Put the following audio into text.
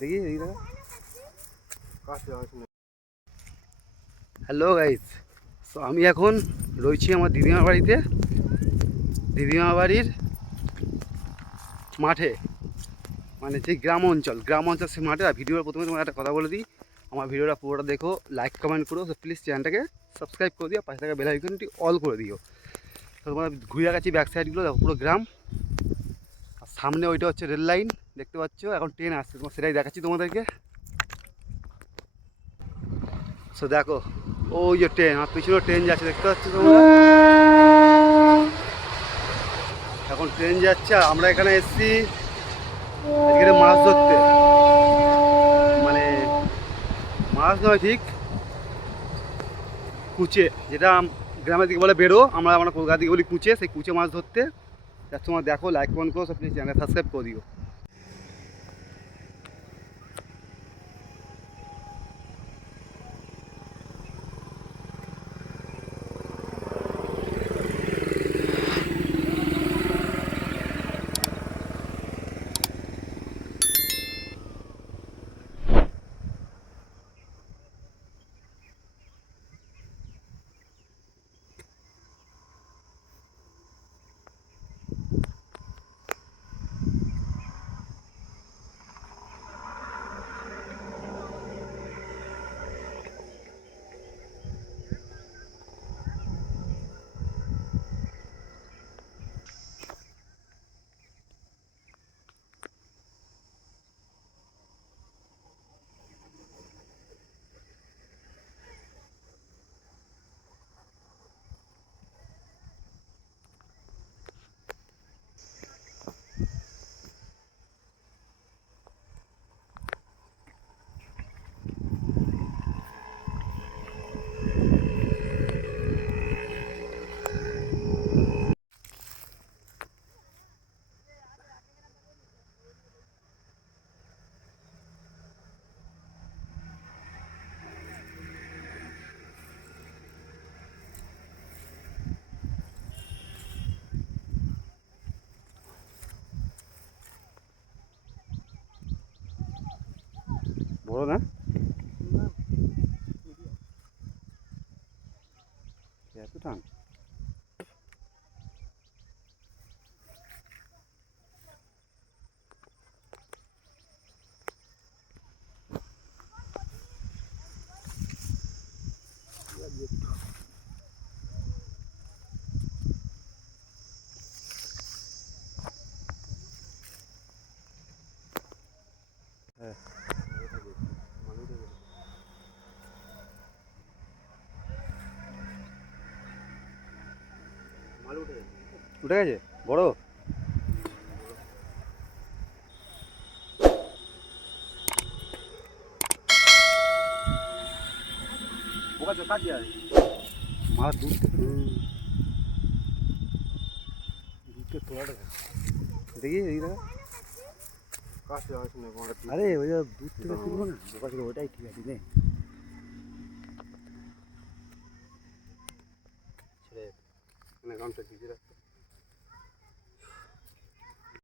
দেখি hello guys তো আমি এখন রয়েছি আমার দিদিমার বাড়িতে। দিদিমা বাড়ির মাঠে। মানে যে গ্রাম অঞ্চল। গ্রাম অঞ্চল সে মাঠে। আর ভিডিওর প্রথমে তোমার একটা কথা বলে দিই। আমার ভিডিওটা পুরোটা দেখো লাইক কমেন্ট করো। প্লিজ চ্যানেলটাকে সাবস্ক্রাইব করে দিও। পাশে থাকা বেল আইকনটি অল করে দিও। তোমরা ঘুরে গেছি ব্যাক সাইডগুলো পুরো গ্রাম। আর সামনে ওইটা হচ্ছে রেল লাইন। দেখতে পাচ্ছ? এখন ট্রেন আসছে। তোমার সেটাই দেখাচ্ছি তোমাদেরকে। সো দেখো, ওই যে ট্রেন আমার পিছনে ট্রেন যাচ্ছে, দেখতে পাচ্ছ তোমরা? এখন ট্রেন যাচ্ছে আমরা এখানে এসছি এখানে মাছ ধরতে। মানে মাছ নয় ঠিক কুচে, যেটা গ্রামের দিকে বলে বেরো আমরা আমরা কলকাতা দিকে বলি কুচে, সেই কুচে মাছ ধরতে। তোমার দেখো লাইক কমেন্ট করো, সব চ্যানেল সাবস্ক্রাইব করে দিও। বড় না এত টান উঠে গেছে? বড়? মাছ দুধ দেখি এই দেখা আরে ওই দুধ থেকে তুলবো না? ওটাই ঠিক আছে नाम चेक कीजिए